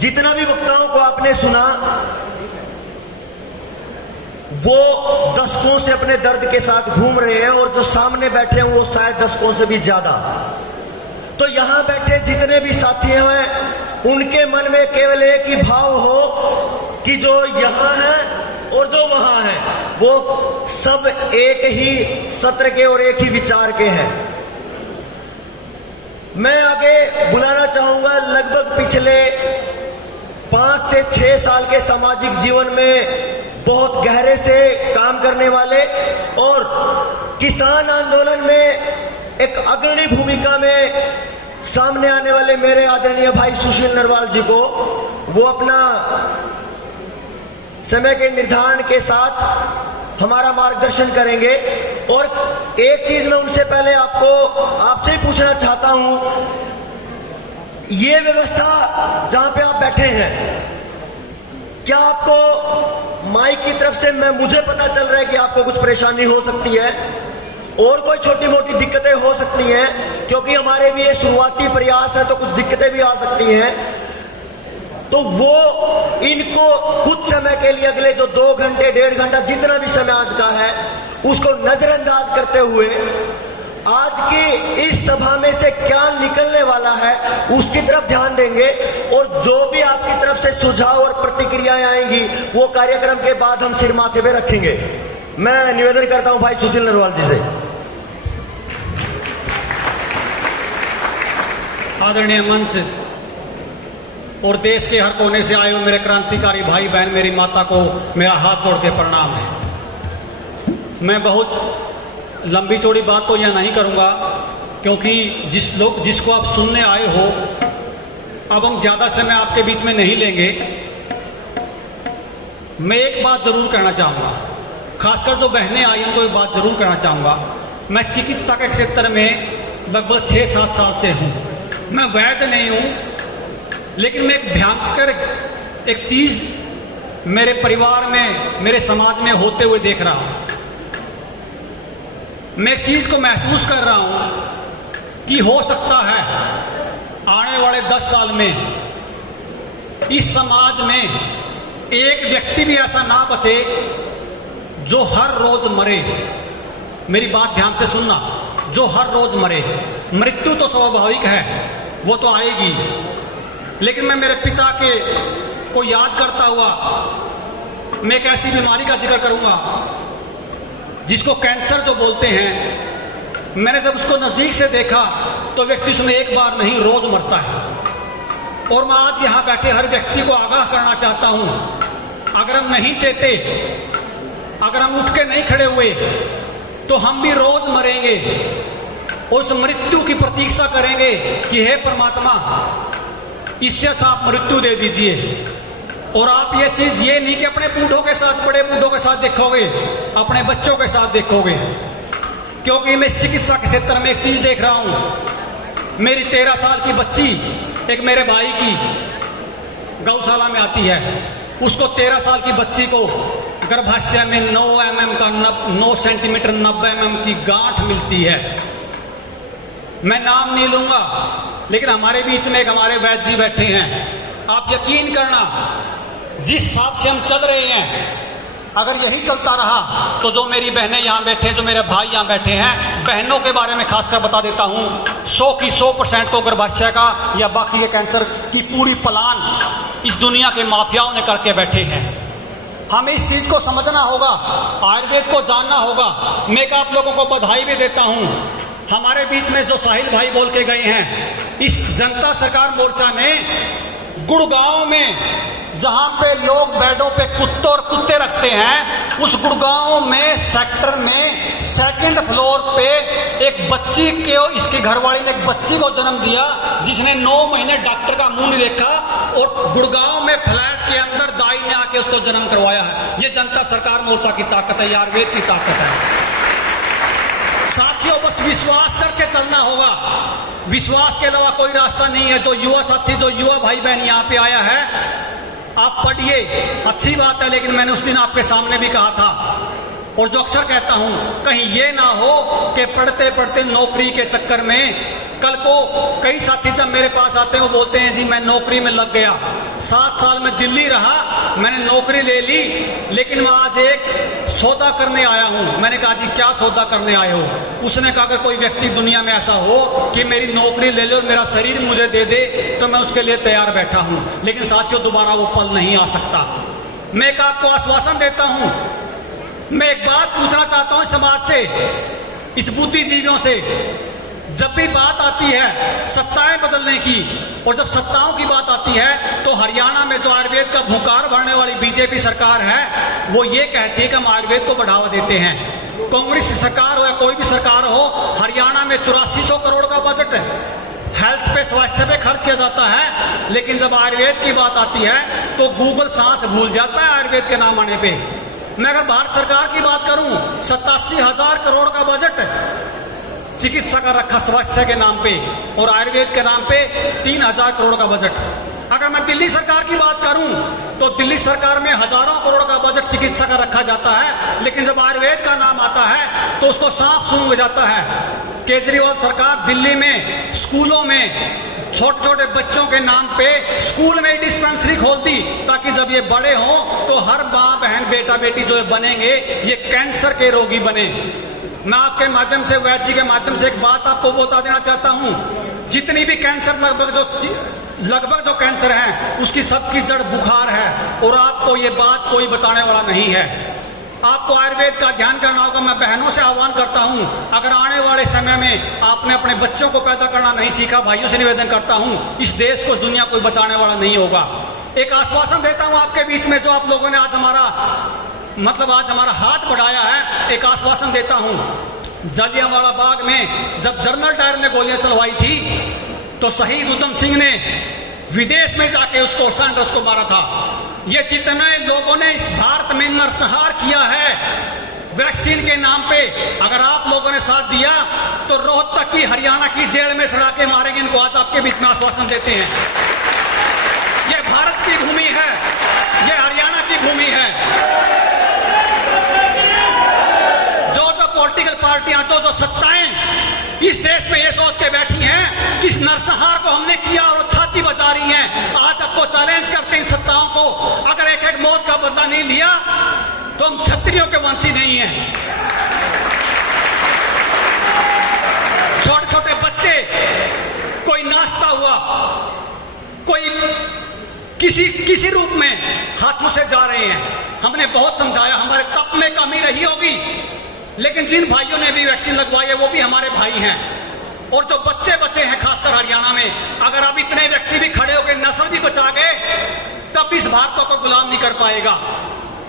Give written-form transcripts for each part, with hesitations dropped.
जितना भी वक्ताओं को आपने सुना वो दशकों से अपने दर्द के साथ घूम रहे हैं और जो सामने बैठे हैं वो शायद दशकों से भी ज्यादा। तो यहां बैठे जितने भी साथी हैं उनके मन में केवल एक ही भाव हो कि जो यहां है और जो वहां है वो सब एक ही सत्र के और एक ही विचार के हैं। मैं आगे बुलाना चाहूंगा लगभग पिछले 5 से 6 साल के सामाजिक जीवन में बहुत गहरे से काम करने वाले और किसान आंदोलन में एक अग्रणी भूमिका में सामने आने वाले मेरे आदरणीय भाई सुशील नरवाल जी को वो अपना समय के निर्धारण के साथ हमारा मार्गदर्शन करेंगे। और एक चीज मैं उनसे पहले आपसे ही पूछना चाहता हूं, ये व्यवस्था जहां पे आप बैठे हैं, क्या आपको माइक की तरफ से मुझे पता चल रहा है कि आपको कुछ परेशानी हो सकती है और कोई छोटी मोटी दिक्कतें हो सकती हैं, क्योंकि हमारे भी ये शुरुआती प्रयास है तो कुछ दिक्कतें भी आ सकती हैं। तो वो इनको कुछ समय के लिए अगले जो 2 घंटे 1.5 घंटा जितना भी समय आज का है उसको नजरअंदाज करते हुए आज की इस सभा में से क्या निकलने वाला है उसकी तरफ ध्यान देंगे और जो भी आपकी तरफ से सुझाव और प्रतिक्रियाएं आएंगी वो कार्यक्रम के बाद हम सिर माथे पे रखेंगे। मैं निवेदन करता हूं भाई सुशील नरवाल जी से। आदरणीय मंच और देश के हर कोने से आए हुए मेरे क्रांतिकारी भाई बहन, मेरी माता को मेरा हाथ जोड़ के प्रणाम है। मैं बहुत लंबी चौड़ी बात तो यह नहीं करूंगा क्योंकि जिसको आप सुनने आए हो अब हम ज्यादा समय आपके बीच में नहीं लेंगे। मैं एक बात जरूर कहना चाहूंगा, खासकर जो बहनें आई उनको एक बात जरूर कहना चाहूंगा। मैं चिकित्सा के क्षेत्र में लगभग 6-7 साल से हूं। मैं वैद्य नहीं हूं, लेकिन मैं एक भयंकर एक चीज मेरे परिवार में, मेरे समाज में होते हुए देख रहा हूं। मैं एक चीज को महसूस कर रहा हूं कि हो सकता है आने वाले 10 साल में इस समाज में एक व्यक्ति भी ऐसा ना बचे जो हर रोज मरे। मेरी बात ध्यान से सुनना, जो हर रोज मरे। मृत्यु तो स्वाभाविक है, वो तो आएगी, लेकिन मैं मेरे पिता के को याद करता हुआ मैं एक ऐसी बीमारी का जिक्र करूंगा जिसको कैंसर जो बोलते हैं। मैंने जब उसको नजदीक से देखा तो व्यक्ति उसमें एक बार नहीं रोज मरता है। और मैं आज यहां बैठे हर व्यक्ति को आगाह करना चाहता हूं, अगर हम नहीं चेते, अगर हम उठ के नहीं खड़े हुए तो हम भी रोज मरेंगे और उस मृत्यु की प्रतीक्षा करेंगे कि हे परमात्मा इससे आप मृत्यु दे दीजिए। और आप ये चीज ये नहीं कि अपने बूढ़ों के साथ, बड़े बूढ़ों के साथ देखोगे, अपने बच्चों के साथ देखोगे। क्योंकि मैं चिकित्सा के क्षेत्र में एक चीज देख रहा हूं। मेरी 13 साल की बच्ची एक मेरे भाई की गौशाला में आती है, उसको 13 साल की बच्ची को गर्भाशय में 9 mm का 9 सेंटीमीटर 90 mm की गांठ मिलती है। मैं नाम नहीं लूंगा, लेकिन हमारे बीच में एक हमारे वैद्य जी बैठे हैं। आप यकीन करना, जिस हिसाब से हम चल रहे हैं, अगर यही चलता रहा तो जो मेरी बहनें यहां बैठे हैं, जो मेरे भाई यहां बैठे हैं, बहनों के बारे में खासकर बता देता हूं, 100 की 100% को गर्भाशय का या बाकी के कैंसर की पूरी प्लान इस दुनिया के माफियाओं ने करके बैठे हैं। हमें इस चीज को समझना होगा, आयुर्वेद को जानना होगा। मैं आप लोगों को बधाई भी देता हूं। हमारे बीच में जो साहिल भाई बोल के गए हैं, इस जनता सरकार मोर्चा ने गुड़गांव में जहां पे लोग बेडों पे कुत्ते रखते हैं, उस गुड़गांव में सेक्टर में 2nd फ्लोर पे एक बच्ची को, इसकी घरवाली ने एक बच्ची को जन्म दिया जिसने 9 महीने डॉक्टर का मुंह नहीं देखा और गुड़गांव में फ्लैट के अंदर दाई ने आके उसको जन्म करवाया है। ये जनता सरकार मोर्चा की ताकत है, आयुर्वेद की ताकत है। साथियों, बस विश्वास करके चलना होगा, विश्वास के अलावा कोई रास्ता नहीं है। जो युवा साथी, जो युवा भाई बहन यहाँ पे आया है, आप पढ़िए, अच्छी बात है, लेकिन मैंने उस दिन आपके सामने भी कहा था और जो अक्सर कहता हूं, कहीं ये ना हो कि पढ़ते पढ़ते नौकरी के चक्कर में कल को कई साथी जब मेरे पास आते हैं वो बोलते हैं जी मैं नौकरी में लग गया, 7 साल में दिल्ली रहा, मैंने नौकरी ले ली, लेकिन मैं आज एक सौदा करने आया हूं। मैंने कहा जी क्या सौदा करने आए हो? उसने कहा अगर कोई व्यक्ति दुनिया में ऐसा हो कि मेरी नौकरी ले ले और मेरा शरीर मुझे दे दे तो मैं उसके लिए तैयार बैठा हूं। लेकिन साथियों दोबारा वो पल नहीं आ सकता। मैं एक आपको आश्वासन देता हूं, मैं एक बात पूछना चाहता हूं समाज से, इस बुद्धिजीवियों से। जब भी बात आती है सत्ताएं बदलने की, और जब सत्ताओं की बात आती है तो हरियाणा में जो आयुर्वेद का भूकार भरने वाली बीजेपी सरकार है वो ये कहती है कि हम आयुर्वेद को बढ़ावा देते हैं। कांग्रेस की सरकार हो या कोई भी सरकार हो, हरियाणा में 8400 करोड़ का बजट हेल्थ पे, स्वास्थ्य पे खर्च किया जाता है, लेकिन जब आयुर्वेद की बात आती है तो गूगल सांस भूल जाता है आयुर्वेद के नाम आने पे। मैं अगर भारत सरकार की बात करूं, 87,000 करोड़ का बजट चिकित्सा का रखा स्वास्थ्य के नाम पे, और आयुर्वेद के नाम पे 3,000 करोड़ का बजट। अगर मैं दिल्ली सरकार की बात करूं तो दिल्ली सरकार में हजारों करोड़ का बजट चिकित्सा का रखा जाता है, लेकिन जब आयुर्वेद का नाम आता है तो उसको साफ सूंघ जाता है। केजरीवाल सरकार दिल्ली में स्कूलों में छोटे छोटे बच्चों के नाम पे स्कूल में डिस्पेंसरी खोल दी, ताकि जब ये बड़े हों तो हर माँ बहन बेटा बेटी जो बनेंगे ये कैंसर के रोगी बने। मैं आपके माध्यम से, वैद्य जी के माध्यम से एक बात आपको बता देना चाहता हूं, जितनी भी कैंसर लगभग जो कैंसर है उसकी सबकी जड़ बुखार है, और आपको ये बात कोई बताने वाला नहीं है। आपको आयुर्वेद का ध्यान करना होगा। मैं बहनों से आह्वान करता हूं, अगर आने वाले समय में आपने अपने बच्चों को पैदा करना नहीं सीखा, भाइयों से निवेदन करता हूं, इस देश को, दुनिया कोई बचाने वाला नहीं होगा। एक आश्वासन देता हूं आपके बीच में, जो आप लोगों ने आज हमारा हाथ बढ़ाया है, एक आश्वासन देता हूं। जलियांवाला बाग में जब जनरल डायर ने गोलियां चलवाई थी तो शहीद उधम सिंह ने विदेश में जाके उसको, सैंडर्स को मारा था। ये जितने लोगों ने इस भारत में नरसंहार किया है वैक्सीन के नाम पे, अगर आप लोगों ने साथ दिया तो रोहतक की, हरियाणा की जेल में सड़ा के मारेंगे इनको। आज आपके बीच में आश्वासन देते हैं। ये भारत की भूमि है, ये हरियाणा की भूमि है। जो पॉलिटिकल पार्टियां, जो सत्ताएं इस देश में ये सोच के बैठी हैं कि इस नरसंहार को हमने किया और छाती बजा रही हैं, आज आपको चैलेंज करते हैं सत्ताओं को, अगर एक एक मौत का बदला नहीं लिया तो हम क्षत्रियों के वंशी नहीं हैं। छोटे छोटे बच्चे, कोई नाचता हुआ, कोई किसी रूप में हाथों से जा रहे हैं। हमने बहुत समझाया, हमारे तप में कमी रही होगी, लेकिन जिन भाइयों ने भी वैक्सीन लगवाई है वो भी हमारे भाई हैं। और जो बच्चे बचे हैं खासकर हरियाणा में, अगर अब इतने व्यक्ति भी खड़े होकर नस्ल भी बचा गए तब इस भारत को गुलाम नहीं कर पाएगा।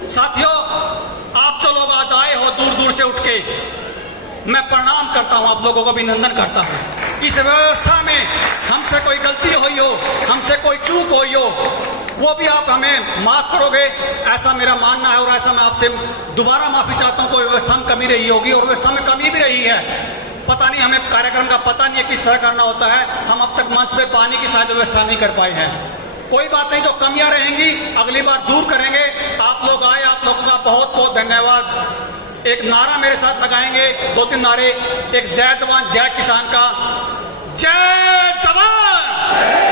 साथियों, आप जो लोग आज आए हो दूर दूर से उठ के, मैं प्रणाम करता हूं, आप लोगों को अभिनंदन करता हूं। इस व्यवस्था में हमसे कोई गलती हुई हो, हमसे कोई चूक हुई हो, वो भी आप हमें माफ करोगे, ऐसा मेरा मानना है। और ऐसा मैं आपसे दोबारा माफी चाहता हूं, कोई व्यवस्था में कमी रही होगी, और व्यवस्था में कमी भी रही है। पता नहीं, हमें कार्यक्रम का पता नहीं है किस तरह करना होता है। हम अब तक मंच पे पानी की शायद व्यवस्था नहीं कर पाए हैं। कोई बात नहीं, जो कमियां रहेंगी अगली बार दूर करेंगे। आप लोग आए, आप लोगों का बहुत बहुत धन्यवाद। एक नारा मेरे साथ लगाएंगे, 2-3 नारे। एक जय जवान जय किसान का, जय जवान